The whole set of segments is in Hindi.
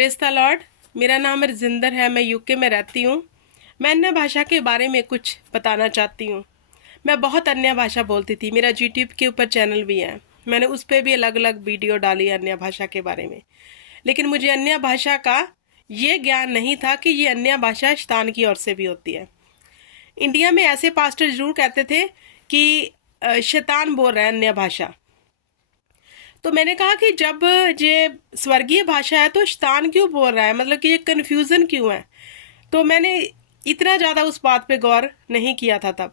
Praise the Lord. मेरा नाम रजिंदर है, मैं यूके में रहती हूँ। मैं अन्य भाषा के बारे में कुछ बताना चाहती हूँ। मैं बहुत अन्य भाषा बोलती थी। मेरा यूट्यूब के ऊपर चैनल भी है, मैंने उस पर भी अलग अलग वीडियो डाली अन्य भाषा के बारे में। लेकिन मुझे अन्य भाषा का ये ज्ञान नहीं था कि ये अन्य भाषा शैतान की ओर से भी होती है। इंडिया में ऐसे पास्टर जरूर कहते थे कि शैतान बोल रहा है अन्य भाषा। तो मैंने कहा कि जब ये स्वर्गीय भाषा है तो शैतान क्यों बोल रहा है, मतलब कि ये कन्फ्यूज़न क्यों है। तो मैंने इतना ज़्यादा उस बात पे गौर नहीं किया था तब।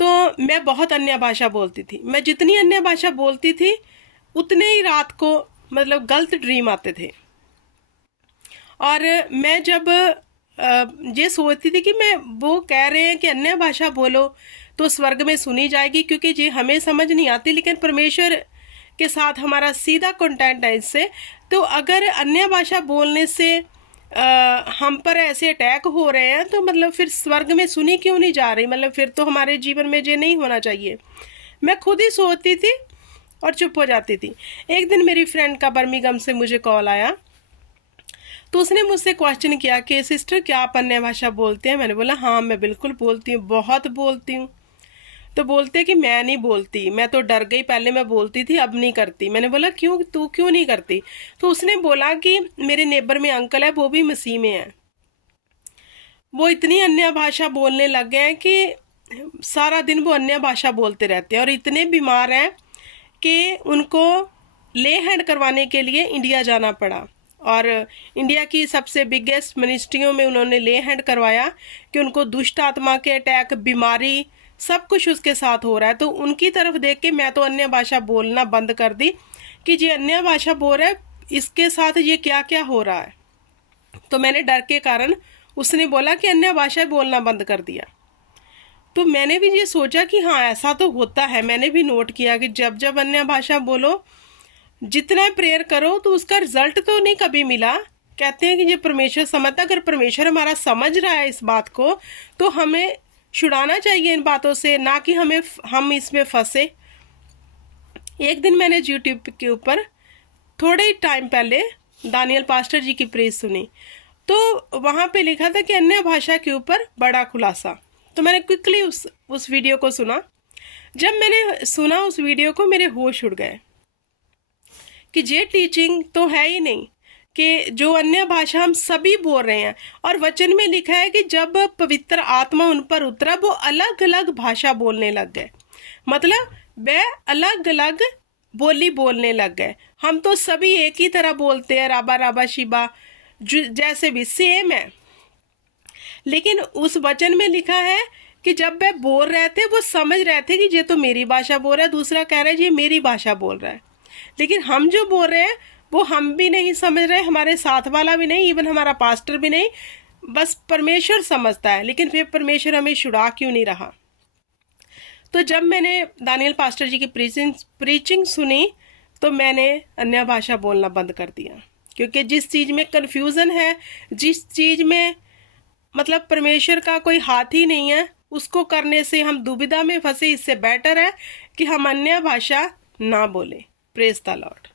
तो मैं बहुत अन्य भाषा बोलती थी। मैं जितनी अन्य भाषा बोलती थी उतने ही रात को मतलब गलत ड्रीम आते थे। और मैं जब ये सोचती थी कि मैं वो कह रहे हैं कि अन्य भाषा बोलो तो स्वर्ग में सुनी जाएगी, क्योंकि ये हमें समझ नहीं आती, लेकिन परमेश्वर के साथ हमारा सीधा कॉन्टैक्ट है इससे। तो अगर अन्य भाषा बोलने से हम पर ऐसे अटैक हो रहे हैं तो मतलब फिर स्वर्ग में सुनी क्यों नहीं जा रही, मतलब फिर तो हमारे जीवन में ये नहीं होना चाहिए। मैं खुद ही सोचती थी और चुप हो जाती थी। एक दिन मेरी फ्रेंड का बर्मिंघम से मुझे कॉल आया, तो उसने मुझसे क्वेश्चन किया कि सिस्टर क्या आप अन्य भाषा बोलते हैं। मैंने बोला हाँ मैं बिल्कुल बोलती हूँ, बहुत बोलती हूँ। तो बोलते कि मैं नहीं बोलती, मैं तो डर गई, पहले मैं बोलती थी अब नहीं करती। मैंने बोला क्यों, तू क्यों नहीं करती। तो उसने बोला कि मेरे नेबर में अंकल है, वो भी मसीह में है, वो इतनी अन्य भाषा बोलने लग गए हैं कि सारा दिन वो अन्य भाषा बोलते रहते हैं और इतने बीमार हैं कि उनको ले हैंड करवाने के लिए इंडिया जाना पड़ा। और इंडिया की सबसे बिगेस्ट मिनिस्ट्रियों में उन्होंने ले हैंड करवाया कि उनको दुष्ट आत्मा के अटैक, बीमारी, सब कुछ उसके साथ हो रहा है। तो उनकी तरफ देख के मैं तो अन्य भाषा बोलना बंद कर दी कि ये अन्य भाषा बोल रहा है, इसके साथ ये क्या क्या हो रहा है। तो मैंने डर के कारण, उसने बोला कि अन्य भाषा बोलना बंद कर दिया। तो मैंने भी ये सोचा कि हाँ ऐसा तो होता है। मैंने भी नोट किया कि जब जब अन्य भाषा बोलो, जितना प्रेयर करो तो उसका रिजल्ट तो नहीं कभी मिला। कहते हैं कि ये परमेश्वर समझता, अगर परमेश्वर हमारा समझ रहा है इस बात को तो हमें छुड़ाना चाहिए इन बातों से, ना कि हम इसमें फंसे। एक दिन मैंने यूट्यूब के ऊपर थोड़े ही टाइम पहले दानियल पास्टर जी की प्रेज सुनी, तो वहाँ पे लिखा था कि अन्य भाषा के ऊपर बड़ा खुलासा। तो मैंने क्विकली उस वीडियो को सुना। जब मैंने सुना उस वीडियो को, मेरे होश उड़ गए कि ये टीचिंग तो है ही नहीं कि जो अन्य भाषा हम सभी बोल रहे हैं। और वचन में लिखा है कि जब पवित्र आत्मा उन पर उतरा वो अलग अलग भाषा बोलने लग गए, मतलब वे अलग अलग बोली बोलने लग गए। हम तो सभी एक ही तरह बोलते हैं, राबा राबा शिबा जैसे भी सेम है, लेकिन उस वचन में लिखा है कि जब वे बोल रहे थे वो समझ रहे थे कि ये तो मेरी भाषा बोल रहा है, दूसरा कह रहा है ये मेरी भाषा बोल रहा है। लेकिन हम जो बोल रहे हैं वो हम भी नहीं समझ रहे, हमारे साथ वाला भी नहीं, इवन हमारा पास्टर भी नहीं, बस परमेश्वर समझता है। लेकिन फिर परमेश्वर हमें छुड़ा क्यों नहीं रहा। तो जब मैंने दानियल पास्टर जी की प्रीचिंग सुनी तो मैंने अन्य भाषा बोलना बंद कर दिया, क्योंकि जिस चीज़ में कन्फ्यूज़न है, जिस चीज़ में मतलब परमेश्वर का कोई हाथ ही नहीं है, उसको करने से हम दुविधा में फंसे। इससे बेटर है कि हम अन्य भाषा ना बोलें। Praise the Lord.